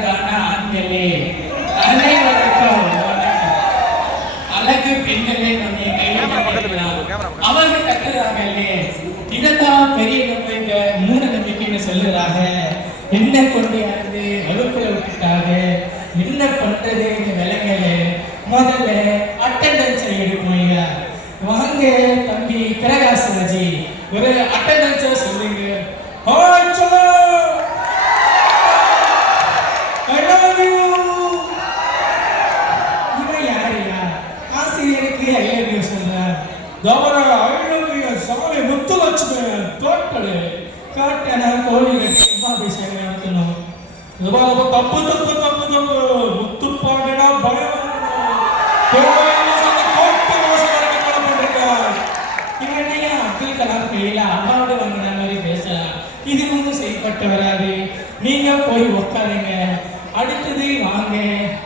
அழகான ஆண்களே, அனைவருக்கும் அழகு பெண்களே, அவங்க கட்டுறாங்களே, இதான் பெரிய நம்பிக்கை, மூட நம்பிக்கைன்னு சொல்லுறாங்க. என்ன கொண்டு யாரு வகுப்புல விட்டுட்டாங்க, என்ன பண்றதுன்னு விலங்கல. முதல்ல அட்டெண்டன்ஸ் எடுப்போங்க. வாங்க தம்பி பிரகாஷ்ராஜி, ஒரு அட்டெண்டன்ஸ் சொல்லுங்க. இவன் யாரையா ஆசிரியருக்கு ஐ லவ் யூ சொல்றார். சாமி முத்து லட்சுமி தோட்டடு காட்டன கோவில் கட்டி அபிஷேகம் நடத்தணும். தப்பு தப்பு தப்பு தப்பு முத்து பாண்டனா பயம். இவன் என்னையா அப்துல் கலாம் கையில அவார்டு வாங்கின மாதிரி பேசலாம். இது ஒன்றும் செய்யப்பட்டு வராது. நீங்க போய் உட்காருங்க. அடுத்தது வாங்க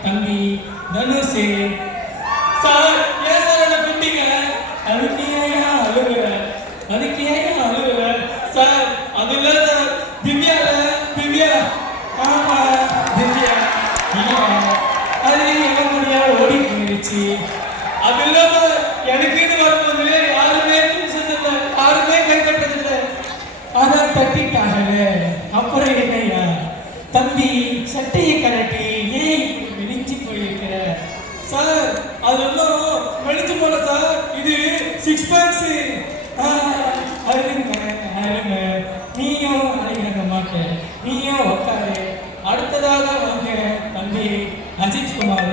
தம்பி தனுஷ் சார். ஏன் சார் என்ன குட்டிங்க? அதுக்கு ஏன் அழுகுற? அதுக்கு ஏன் அழுகுற சார்? அது இல்ல சார், திவ்யா திவ்யா. ஆமா திவ்யா. அது எங்க முடியா ஓடி போயிடுச்சு. அது இல்ல சார், எனக்கு இது வரும்போது யாருமே பேசுறதில்லை, யாருமே கைப்பற்றதில்லை. அதான் தட்டிட்டாங்க. அப்புறம் என்னையா தம்பி சட்டையை கலட்டி ஏன் மெலிஞ்சு போயிருக்கிற? சார் அதெல்லாம் மெலிஞ்சு போல சார், இது 6 பேக்ஸ். அருங்க அருங்க. நீயும் அருங்க மாட்ட, நீயும் உட்காரு. அடுத்ததாக வாங்க தம்பி அஜித் குமார்.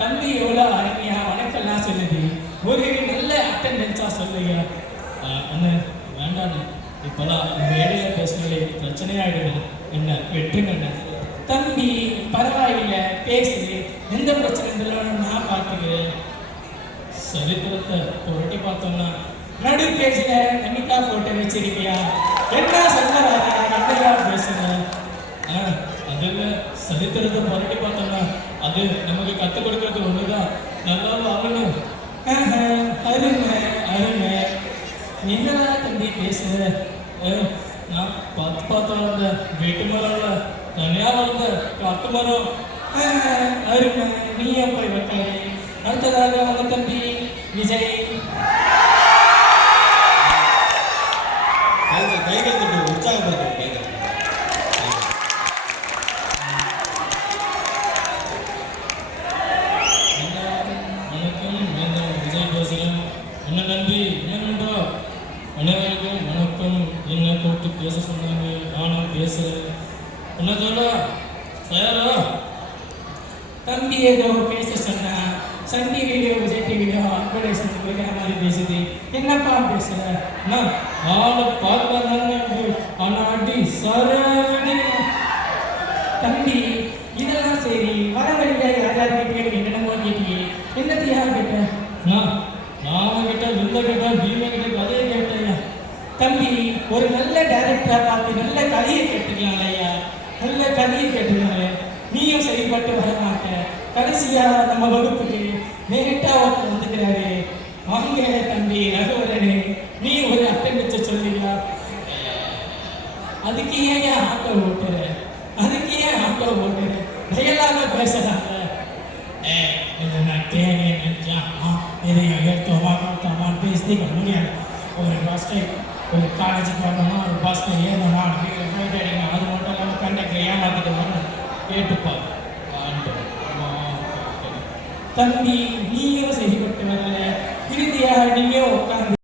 தம்பி எவ்வளோ அருமையா வணக்கம்லாம் சொல்லுது. ஒரு நல்ல அட்டெண்டன்ஸா சொல்லுங்க. அண்ணன் வேண்டாண்ணே, இப்போதான் உங்க இடையில பேசினாலே பிரச்சனையாயிடுது. என்ன வெற்றுங்க தம்பி, பரவாயில்லை பேசு, எந்த பிரச்சனை இருந்தாலும் நான் பார்த்துக்கிறேன். சரித்திரத்தை புரட்டி பார்த்தோம்னா நடு பேஜ்ல நமிதா போட்டோ வச்சிருக்கியா? என்ன சொல்ல வர? என்னையா பேசுற? அதில் சரித்திரத்தை புரட்டி பார்த்தோம்னா அது நமக்கு கற்றுக் கொடுக்கறது ஒண்ணுதான். நல்லா வாங்கணும். அருமை அருமை. என்னடா தம்பி பேசுற? நான் பார்த்து வளர்ந்த வீட்டு மரம்ல தனியா வளர்ந்த காட்டு மரம். அருமை. நீயே போய் வைக்காரு. அடுத்ததாக அவங்க தம்பி விஜய். கைகள் தொட்டு உற்சாகப்படுத்தும் கைகள். என்ன நன்றி, என்ன நன்றா? அனைவருக்கும் வணக்கம். என்ன கூப்பிட்டு பேச சொன்னாங்க, நானும் பேசுறேன். என்ன சொல்ல சாரா தம்பி ஏதோ பேச சொன்னா, சன் டிவிலையோ விஜய் டிவிலையோ அட்வர்டைஸ்மெண்ட் கொடுக்குற மாதிரி பேசுது. என்னப்பா பேசுற? ஆளை பார்க்க அடி சரடி. தம்பி இதெல்லாம் சரி, வர வழியில யாராவது கேட்டு என்னென்னமோ கேட்டியே, என்னத்தையா கேட்ட? நான் கிட்ட இந்த கிட்ட பீம கிட்ட கதையை கேட்டேன். தம்பி ஒரு நல்ல டைரக்டரா பார்த்து நல்ல கதையை கேட்டுக்கலாம் ஐயா. நல்ல கதையை கேட்டுக்கலாம். நீயும் சரிப்பட்டு வர மாட்ட. கடைசியா நம்ம வகுப்புக்கு நேரட்டா வந்துக்கிறாரு. வாங்க தம்பி ரகுவரனே, நீ ஒரு அட்டெண்டன்ஸ் சொல்லுங்க. அதுக்கு ஏன் ஆட்டோ ஓட்டுற? அதுக்கு ஏன் ஆட்டோ ஓட்டுற? பயலாக பேசுறாங்க. நான் தேனே நினைச்சா இதையும் எடுத்தோமா கொடுத்தோமான்னு பேசிக்க முடியாது. ஒரு பஸ்ஸை ஒரு காலேஜுக்கு வரணுமா, ஒரு பஸ்ஸை ஏறணுமா, போயிட்டு அடிக்கணும். அது மட்டும் இல்லாமல் கண்டக்டர் ஏமாத்திட்டு கேட்டுப்பா. தம்பி நீயும் சரிப்பட்டு வரல. இறுதியாக நீயே உட்காந்து